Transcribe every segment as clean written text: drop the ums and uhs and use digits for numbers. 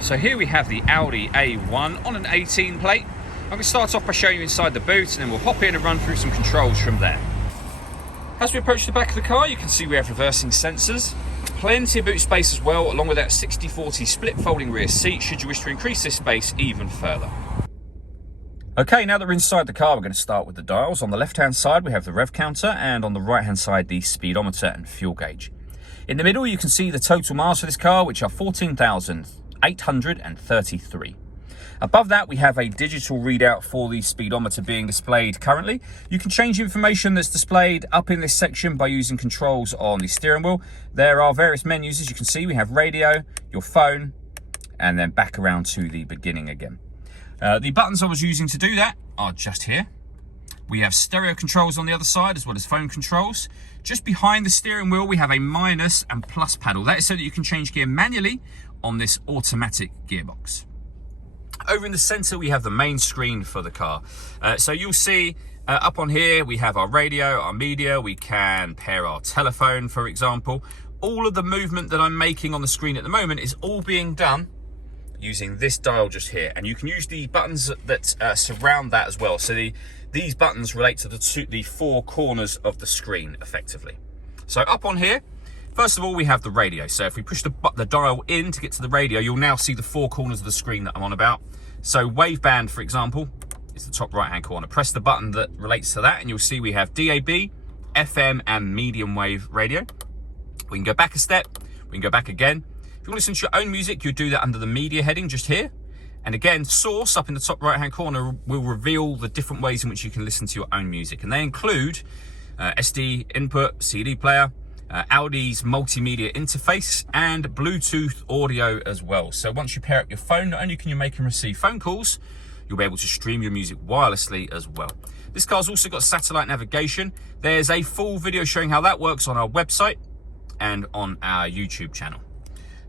So here we have the Audi A1 on an 18 plate. I'm going to start off by showing you inside the boot, and then we'll hop in and run through some controls from there. As we approach the back of the car, you can see we have reversing sensors, plenty of boot space as well, along with that 60/40 split folding rear seat should you wish to increase this space even further. Okay, now that we're inside the car, we're going to start with the dials. On the left-hand side, we have the rev counter, and on the right-hand side, the speedometer and fuel gauge. In the middle, you can see the total miles for this car, which are 14,833. Above that, we have a digital readout for the speedometer being displayed currently. You can change the information that's displayed up in this section by using controls on the steering wheel. There are various menus, as you can see. We have radio, your phone, and then back around to the beginning again. The buttons I was using to do that are just here. We have stereo controls on the other side as well as phone controls. Just behind the steering wheel, we have a minus and plus paddle. That is so that you can change gear manually on this automatic gearbox. Over in the center, we have the main screen for the car. So you'll see up on here, we have our radio, our media. We can pair our telephone, for example. All of the movement that I'm making on the screen at the moment is all being done using this dial just here, and you can use the buttons that surround that as well. So these buttons relate to the four corners of the screen effectively. So up on here, first of all, we have the radio. So if we push the dial in to get to the radio, you'll now see the four corners of the screen that I'm on about. So waveband, for example, is the top right hand corner. Press the button that relates to that and you'll see we have DAB, FM and medium wave radio. We can go back a step, we can go back again. If you want to listen to your own music, you do that under the media heading just here. And again, source up in the top right hand corner will reveal the different ways in which you can listen to your own music. And they include SD input, CD player, Audi's multimedia interface and Bluetooth audio as well. So once you pair up your phone, not only can you make and receive phone calls, you'll be able to stream your music wirelessly as well. This car's also got satellite navigation. There's a full video showing how that works on our website and on our YouTube channel.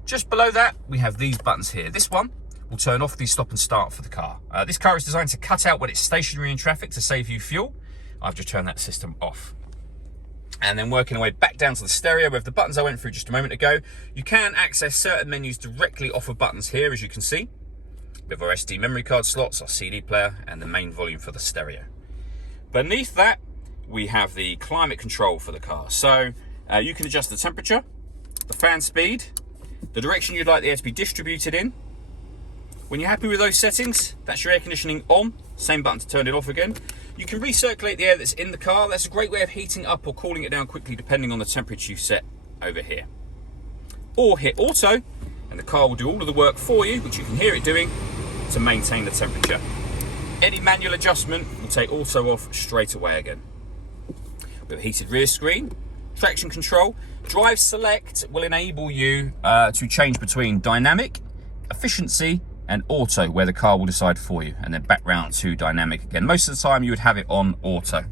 Just below that, we have these buttons here. This one will turn off the stop and start for the car. This car is designed to cut out when it's stationary in traffic to save you fuel. I've just turned that system off. And then working our way back down to the stereo with the buttons I went through just a moment ago, you can access certain menus directly off of buttons here, as you can see. We have our SD memory card slots, our CD player, and the main volume for the stereo. Beneath that, we have the climate control for the car. So you can adjust the temperature, the fan speed, the direction you'd like the air to be distributed in. When you're happy with those settings, that's your air conditioning on. Same button to turn it off again. You can recirculate the air that's in the car. That's a great way of heating up or cooling it down quickly depending on the temperature you've set over here. Or hit auto and the car will do all of the work for you, which you can hear it doing, to maintain the temperature. Any manual adjustment will take auto off straight away again. We have a heated rear screen, traction control. Drive select will enable you to change between dynamic, efficiency and auto, where the car will decide for you, and then back round to dynamic again. Most of the time you would have it on auto.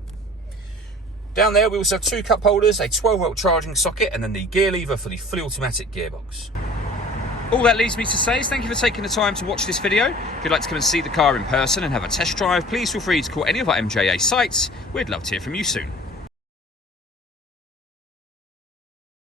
Down there we also have two cup holders, a 12-volt charging socket and then the gear lever for the fully automatic gearbox. All that leaves me to say is thank you for taking the time to watch this video. If you'd like to come and see the car in person and have a test drive, please feel free to call any of our MJA sites. We'd love to hear from you soon.